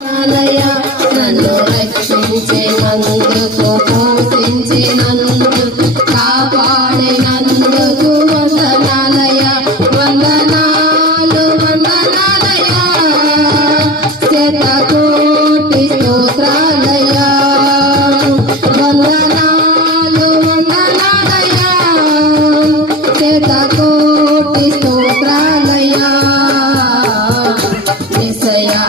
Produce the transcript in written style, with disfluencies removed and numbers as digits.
నన్ను రక్షించినందుకు పోషించినందుకు కాపాడినందుకు వందనాలయ వందనాలు వందనాలయ శతకోటి స్తోత్రాలయ వందనాలు వందనాలయ శతకోటి స్తోత్రాలయ యేసయ్యా